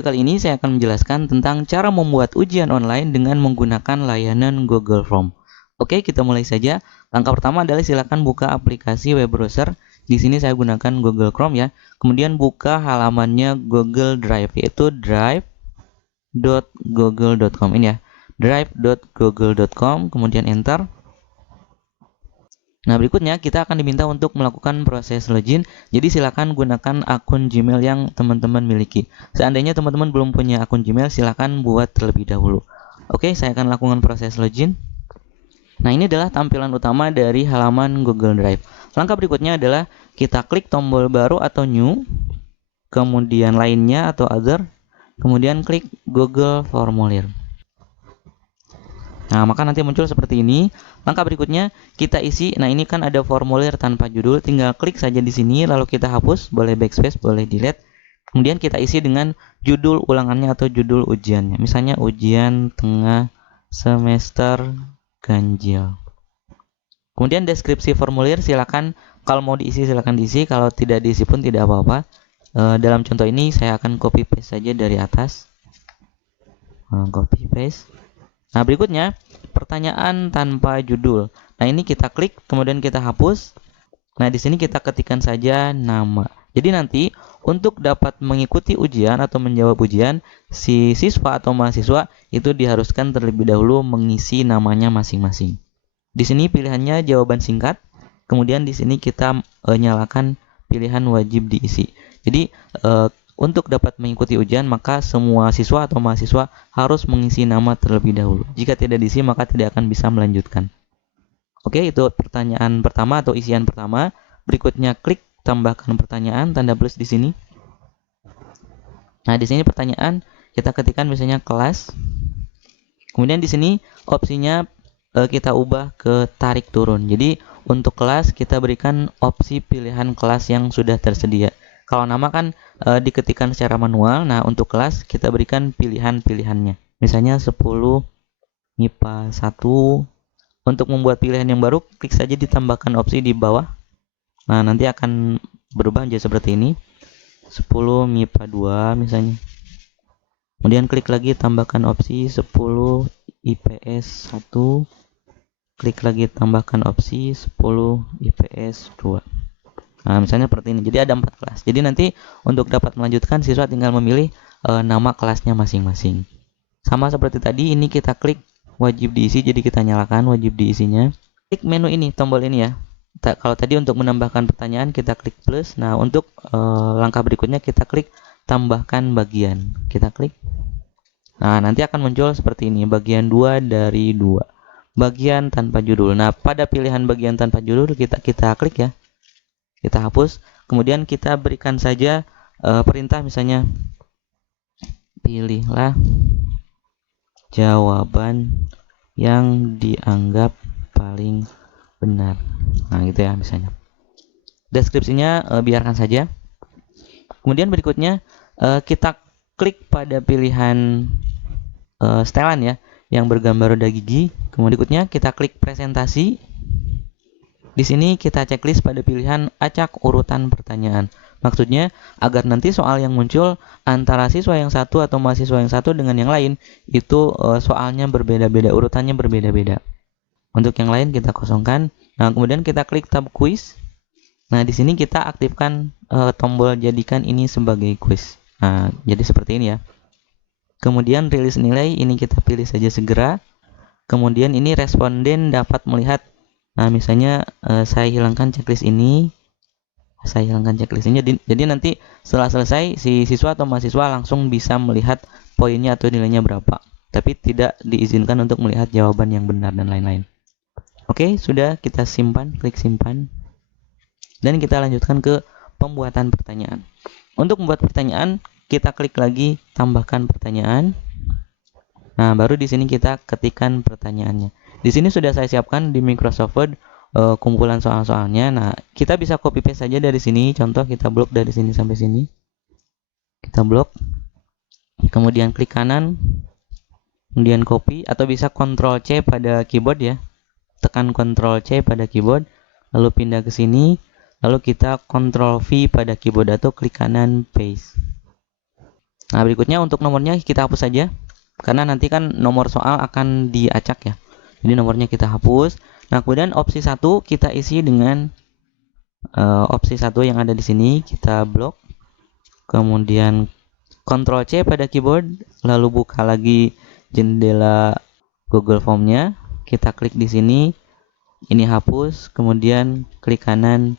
Kali ini saya akan menjelaskan tentang cara membuat ujian online dengan menggunakan layanan Google Form. Oke, kita mulai saja. Langkah pertama adalah silakan buka aplikasi web browser. Di sini saya gunakan Google Chrome ya. Kemudian buka halamannya Google Drive, yaitu drive.google.com ini ya. drive.google.com, kemudian enter. Nah, berikutnya kita akan diminta untuk melakukan proses login. Jadi silakan gunakan akun Gmail yang teman-teman miliki. Seandainya teman-teman belum punya akun Gmail, silakan buat terlebih dahulu. Oke, saya akan lakukan proses login. Nah, ini adalah tampilan utama dari halaman Google Drive. Langkah berikutnya adalah kita klik tombol baru atau new, kemudian lainnya atau other, kemudian klik Google Formulir. Nah, maka nanti muncul seperti ini. Langkah berikutnya kita isi. Nah, ini kan ada formulir tanpa judul, tinggal klik saja di sini lalu kita hapus, boleh backspace, boleh delete. Kemudian kita isi dengan judul ulangannya atau judul ujiannya. Misalnya ujian tengah semester ganjil. Kemudian deskripsi formulir silakan, kalau mau diisi silakan diisi, kalau tidak diisi pun tidak apa-apa. Dalam contoh ini saya akan copy paste saja dari atas. Copy paste. Nah, berikutnya pertanyaan tanpa judul. Nah, ini kita klik, kemudian kita hapus. Nah, di sini kita ketikkan saja nama. Jadi nanti untuk dapat mengikuti ujian atau menjawab ujian, si siswa atau mahasiswa itu diharuskan terlebih dahulu mengisi namanya masing-masing. Di sini pilihannya jawaban singkat. Kemudian di sini kita nyalakan pilihan wajib diisi. Jadi untuk dapat mengikuti ujian, maka semua siswa atau mahasiswa harus mengisi nama terlebih dahulu. Jika tidak diisi, maka tidak akan bisa melanjutkan. Oke, itu pertanyaan pertama atau isian pertama. Berikutnya klik tambahkan pertanyaan, tanda plus di sini. Nah, di sini pertanyaan kita ketikkan misalnya kelas. Kemudian di sini opsinya kita ubah ke tarik turun. Jadi untuk kelas kita berikan opsi pilihan kelas yang sudah tersedia. Kalau nama kan diketikkan secara manual. Nah, untuk kelas kita berikan pilihan-pilihannya. Misalnya 10 MIPA 1. Untuk membuat pilihan yang baru, klik saja ditambahkan opsi di bawah. Nah, nanti akan berubah menjadi seperti ini. 10 MIPA 2 misalnya. Kemudian klik lagi tambahkan opsi 10 IPS 1. Klik lagi tambahkan opsi 10 IPS 2. Nah, misalnya seperti ini. Jadi ada 4 kelas. Jadi nanti untuk dapat melanjutkan, siswa tinggal memilih nama kelasnya masing-masing. Sama seperti tadi, ini kita klik wajib diisi. Jadi kita nyalakan wajib diisinya. Klik menu ini, tombol ini ya. Kalau tadi untuk menambahkan pertanyaan kita klik plus. Nah, untuk langkah berikutnya kita klik tambahkan bagian. Kita klik. Nah, nanti akan muncul seperti ini. Bagian 2 dari 2. Bagian tanpa judul. Nah, pada pilihan bagian tanpa judul kita klik ya. Kita hapus, kemudian kita berikan saja perintah misalnya pilihlah jawaban yang dianggap paling benar. Nah, gitu ya misalnya. Deskripsinya biarkan saja. Kemudian berikutnya kita klik pada pilihan setelan ya, yang bergambar roda gigi. Kemudian berikutnya kita klik presentasi. Di sini kita checklist pada pilihan acak urutan pertanyaan. Maksudnya agar nanti soal yang muncul antara siswa yang satu atau mahasiswa yang satu dengan yang lain itu soalnya berbeda-beda, urutannya berbeda-beda. Untuk yang lain kita kosongkan. Nah, kemudian kita klik tab quiz. Nah, di sini kita aktifkan tombol jadikan ini sebagai quiz. Nah, jadi seperti ini ya. Kemudian rilis nilai ini kita pilih saja segera. Kemudian ini responden dapat melihat. Nah, misalnya saya hilangkan checklist ini. Jadi nanti setelah selesai si siswa atau mahasiswa langsung bisa melihat poinnya atau nilainya berapa. Tapi tidak diizinkan untuk melihat jawaban yang benar dan lain-lain. Oke, sudah, kita simpan, klik simpan. Dan kita lanjutkan ke pembuatan pertanyaan. Untuk membuat pertanyaan, kita klik lagi tambahkan pertanyaan. Nah, baru di sini kita ketikkan pertanyaannya. Di sini sudah saya siapkan di Microsoft Word kumpulan soal-soalnya. Nah, kita bisa copy paste saja dari sini. Contoh kita blok dari sini sampai sini. Kita blok. Kemudian klik kanan. Kemudian copy atau bisa Ctrl C pada keyboard ya. Tekan Ctrl C pada keyboard, lalu pindah ke sini, lalu kita Ctrl V pada keyboard atau klik kanan paste. Nah, berikutnya untuk nomornya kita hapus saja, karena nanti kan nomor soal akan diacak ya. Jadi nomornya kita hapus. Nah, kemudian opsi 1 kita isi dengan opsi 1 yang ada di sini, kita blok. Kemudian Ctrl C pada keyboard, lalu buka lagi jendela Google Form-nya. Kita klik di sini, ini hapus, kemudian klik kanan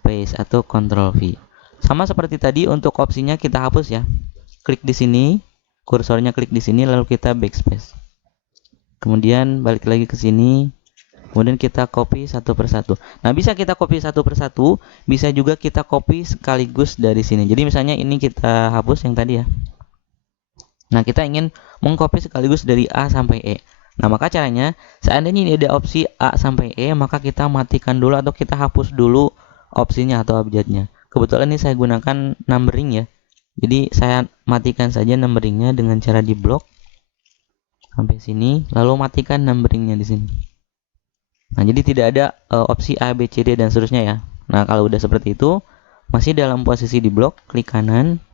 paste atau Ctrl V. Sama seperti tadi untuk opsinya kita hapus ya. Klik di sini, kursornya klik di sini, lalu kita backspace. Kemudian balik lagi ke sini, kemudian kita copy satu persatu. Nah, bisa kita copy satu persatu, bisa juga kita copy sekaligus dari sini. Jadi misalnya ini kita hapus yang tadi ya. Nah, kita ingin mengcopy sekaligus dari A sampai E. Nah, maka caranya, seandainya ini ada opsi A sampai E, maka kita matikan dulu atau kita hapus dulu opsinya atau abjadnya. Kebetulan ini saya gunakan numbering ya. Jadi saya matikan saja numberingnya dengan cara di blok sampai sini, lalu matikan numberingnya di sini. Nah, jadi tidak ada opsi A, B, C, D dan seterusnya ya. Nah, kalau udah seperti itu, masih dalam posisi di blok, klik kanan,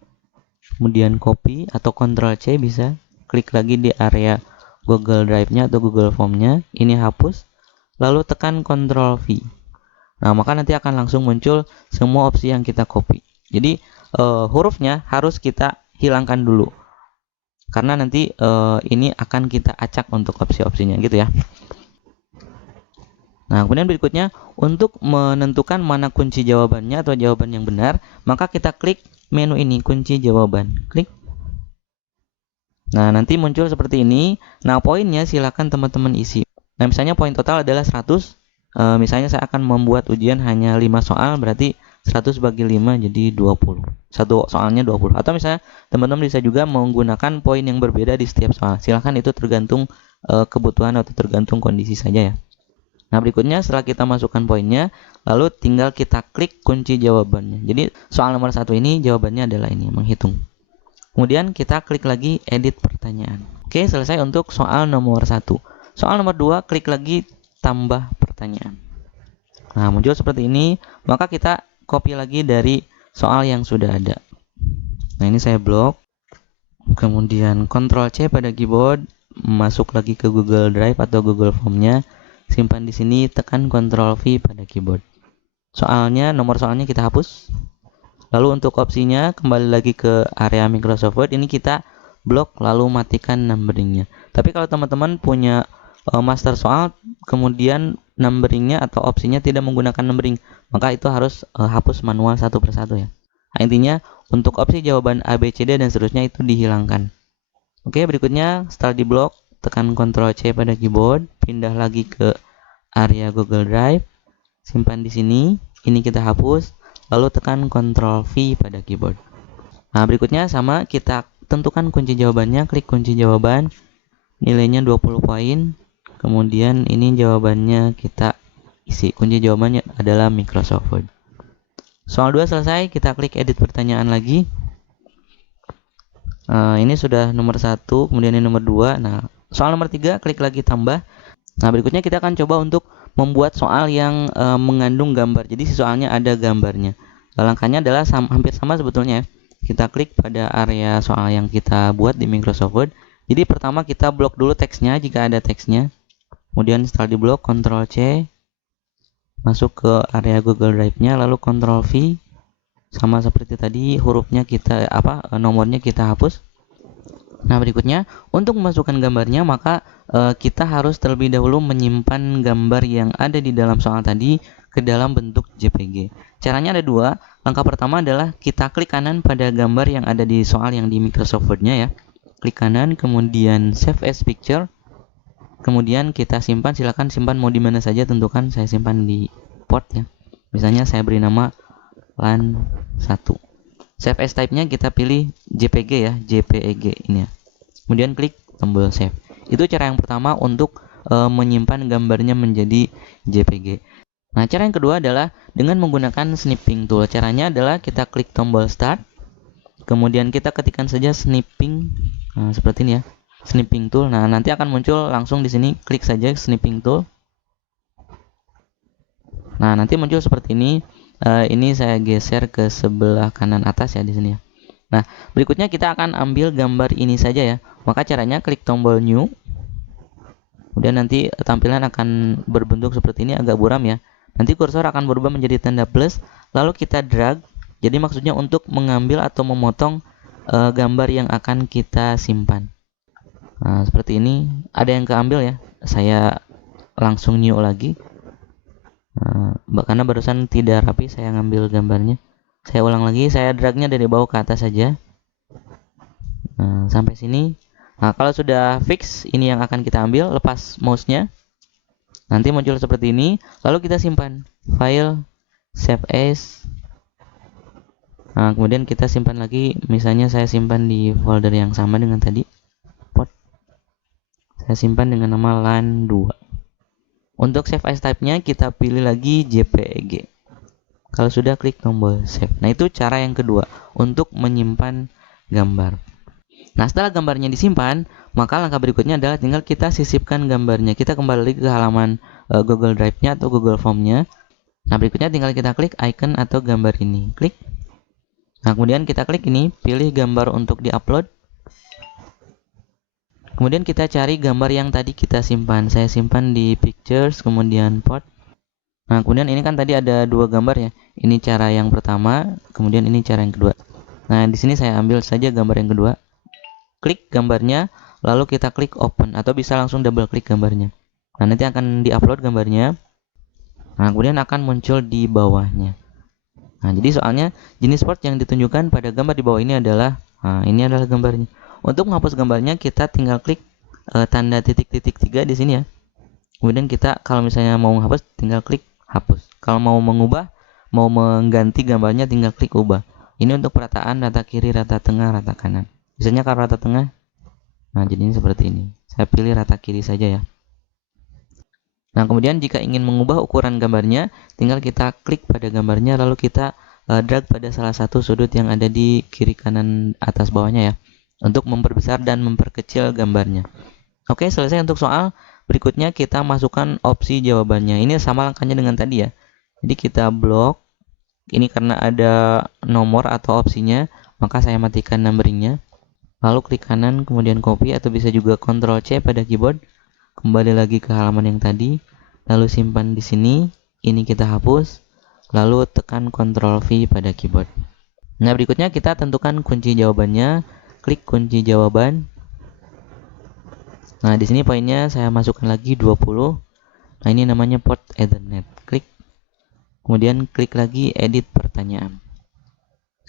kemudian copy atau Ctrl C bisa, klik lagi di area Google Drive-nya atau Google Form-nya, ini hapus, lalu tekan Ctrl V. Nah, maka nanti akan langsung muncul semua opsi yang kita copy. Jadi hurufnya harus kita hilangkan dulu, karena nanti ini akan kita acak untuk opsi-opsinya gitu ya. Nah, kemudian berikutnya untuk menentukan mana kunci jawabannya atau jawaban yang benar, maka kita klik menu ini, kunci jawaban, klik. Nah, nanti muncul seperti ini. Nah, poinnya silakan teman-teman isi. Nah, misalnya poin total adalah 100. Misalnya saya akan membuat ujian hanya 5 soal, berarti 100 bagi 5 jadi 20. Satu soalnya 20. Atau misalnya teman-teman bisa juga menggunakan poin yang berbeda di setiap soal. Silahkan, itu tergantung kebutuhan atau tergantung kondisi saja ya. Nah, berikutnya setelah kita masukkan poinnya, lalu tinggal kita klik kunci jawabannya. Jadi soal nomor 1 ini jawabannya adalah ini, menghitung. Kemudian kita klik lagi edit pertanyaan. Oke, selesai untuk soal nomor 1. Soal nomor 2, klik lagi tambah pertanyaan. Nah, muncul seperti ini, maka kita copy lagi dari soal yang sudah ada. Nah, ini saya blok. Kemudian Ctrl C pada keyboard, masuk lagi ke Google Drive atau Google Form-nya, simpan di sini, tekan Ctrl V pada keyboard. Soalnya, nomor soalnya kita hapus. Lalu untuk opsinya kembali lagi ke area Microsoft Word, ini kita blok lalu matikan numberingnya. Tapi kalau teman-teman punya master soal kemudian numberingnya atau opsinya tidak menggunakan numbering, maka itu harus hapus manual satu persatu ya. Nah, intinya untuk opsi jawaban A, B, C, D dan seterusnya itu dihilangkan. Oke, berikutnya setelah di blok, tekan Ctrl C pada keyboard, pindah lagi ke area Google Drive, simpan di sini, ini kita hapus, lalu tekan Ctrl V pada keyboard. Nah, berikutnya sama, kita tentukan kunci jawabannya, klik kunci jawaban, nilainya 20 poin. Kemudian ini jawabannya kita isi. Kunci jawabannya adalah Microsoft Word. Soal 2 selesai, kita klik edit pertanyaan lagi. Ini sudah nomor 1, kemudian ini nomor 2. Nah, soal nomor 3, klik lagi tambah. Nah, berikutnya kita akan coba untuk membuat soal yang mengandung gambar. Jadi si soalnya ada gambarnya. Langkahnya adalah hampir sama sebetulnya. Kita klik pada area soal yang kita buat di Microsoft Word. Jadi pertama kita blok dulu teksnya jika ada teksnya. Kemudian setelah di blok, Ctrl C, masuk ke area Google Drive-nya, lalu Ctrl V. Sama seperti tadi, hurufnya kita nomornya kita hapus. Nah, berikutnya untuk memasukkan gambarnya, maka kita harus terlebih dahulu menyimpan gambar yang ada di dalam soal tadi ke dalam bentuk JPG. Caranya ada 2. Langkah pertama adalah kita klik kanan pada gambar yang ada di soal yang di Microsoft Word-nya ya. Klik kanan, kemudian Save as Picture. Kemudian kita simpan, silakan simpan mau di mana saja, tentukan saya simpan di port ya. Misalnya saya beri nama LAN 1. Save as type-nya kita pilih JPG ya, JPEG ini ya. Kemudian klik tombol save. Itu cara yang pertama untuk menyimpan gambarnya menjadi JPG. Nah, cara yang kedua adalah dengan menggunakan snipping tool. Caranya adalah kita klik tombol start, kemudian kita ketikkan saja snipping, seperti ini ya, snipping tool. Nah, nanti akan muncul langsung di sini, klik saja snipping tool. Nah, nanti muncul seperti ini. Ini saya geser ke sebelah kanan atas ya di sini ya. Nah, berikutnya kita akan ambil gambar ini saja ya. Maka caranya klik tombol new. Kemudian nanti tampilan akan berbentuk seperti ini, agak buram ya. Nanti kursor akan berubah menjadi tanda plus, lalu kita drag. Jadi maksudnya untuk mengambil atau memotong gambar yang akan kita simpan. Nah, seperti ini. Ada yang keambil ya. Saya langsung new lagi. Karena barusan tidak rapi saya ngambil gambarnya. Saya ulang lagi, saya dragnya dari bawah ke atas saja. Sampai sini. Nah, kalau sudah fix, ini yang akan kita ambil, lepas mouse-nya. Nanti muncul seperti ini, lalu kita simpan. File, save as. Nah, kemudian kita simpan lagi, misalnya saya simpan di folder yang sama dengan tadi. Pot. Saya simpan dengan nama LAN2. Untuk save as type-nya, kita pilih lagi JPEG. Kalau sudah, klik tombol save. Nah, itu cara yang kedua untuk menyimpan gambar. Nah, setelah gambarnya disimpan, maka langkah berikutnya adalah tinggal kita sisipkan gambarnya. Kita kembali lagi ke halaman Google Drive-nya atau Google Form-nya. Nah, berikutnya tinggal kita klik icon atau gambar ini. Klik. Nah, kemudian kita klik ini, pilih gambar untuk di-upload. Kemudian kita cari gambar yang tadi kita simpan. Saya simpan di Pictures, kemudian Port. Nah, kemudian ini kan tadi ada dua gambar ya. Ini cara yang pertama, kemudian ini cara yang kedua. Nah, di sini saya ambil saja gambar yang kedua. Klik gambarnya, lalu kita klik open atau bisa langsung double klik gambarnya. Nah, nanti akan di-upload gambarnya. Nah, kemudian akan muncul di bawahnya. Nah, jadi soalnya jenis port yang ditunjukkan pada gambar di bawah ini adalah, ini adalah gambarnya. Untuk menghapus gambarnya, kita tinggal klik tanda titik-titik 3 di sini ya. Kemudian kita kalau misalnya mau menghapus, tinggal klik hapus. Kalau mau mengubah, mau mengganti gambarnya, tinggal klik ubah. Ini untuk perataan rata kiri, rata tengah, rata kanan. Misalnya kalau rata tengah, nah jadinya seperti ini. Saya pilih rata kiri saja ya. Nah, kemudian jika ingin mengubah ukuran gambarnya, tinggal kita klik pada gambarnya, lalu kita drag pada salah satu sudut yang ada di kiri kanan atas bawahnya ya, untuk memperbesar dan memperkecil gambarnya. Oke, selesai untuk soal. Berikutnya kita masukkan opsi jawabannya. Ini sama langkahnya dengan tadi ya. Jadi kita blok. Ini karena ada nomor atau opsinya, maka saya matikan numberingnya. Lalu klik kanan, kemudian copy atau bisa juga Ctrl C pada keyboard. Kembali lagi ke halaman yang tadi, lalu simpan di sini. Ini kita hapus, lalu tekan Ctrl V pada keyboard. Nah, berikutnya kita tentukan kunci jawabannya. Klik kunci jawaban. Nah, di sini poinnya saya masukkan lagi 20. Nah, ini namanya port Ethernet. Klik. Kemudian klik lagi edit pertanyaan.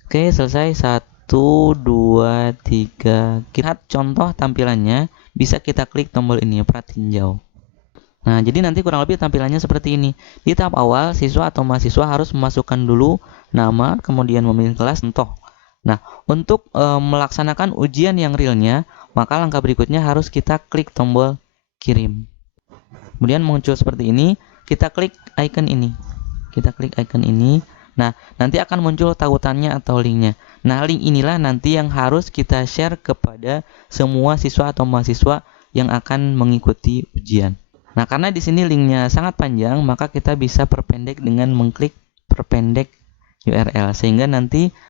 Oke, selesai. 1, 2, 3. Kita lihat contoh tampilannya. Bisa kita klik tombol ini, pratinjau. Nah, jadi nanti kurang lebih tampilannya seperti ini. Di tahap awal, siswa atau mahasiswa harus memasukkan dulu nama, kemudian memilih kelas, contoh. Nah, untuk melaksanakan ujian yang realnya, maka langkah berikutnya harus kita klik tombol kirim. Kemudian muncul seperti ini, kita klik icon ini. Kita klik icon ini. Nah, nanti akan muncul tautannya atau linknya. Nah, link inilah nanti yang harus kita share kepada semua siswa atau mahasiswa yang akan mengikuti ujian. Nah, karena di sini linknya sangat panjang, maka kita bisa perpendek dengan mengklik perpendek URL, sehingga nanti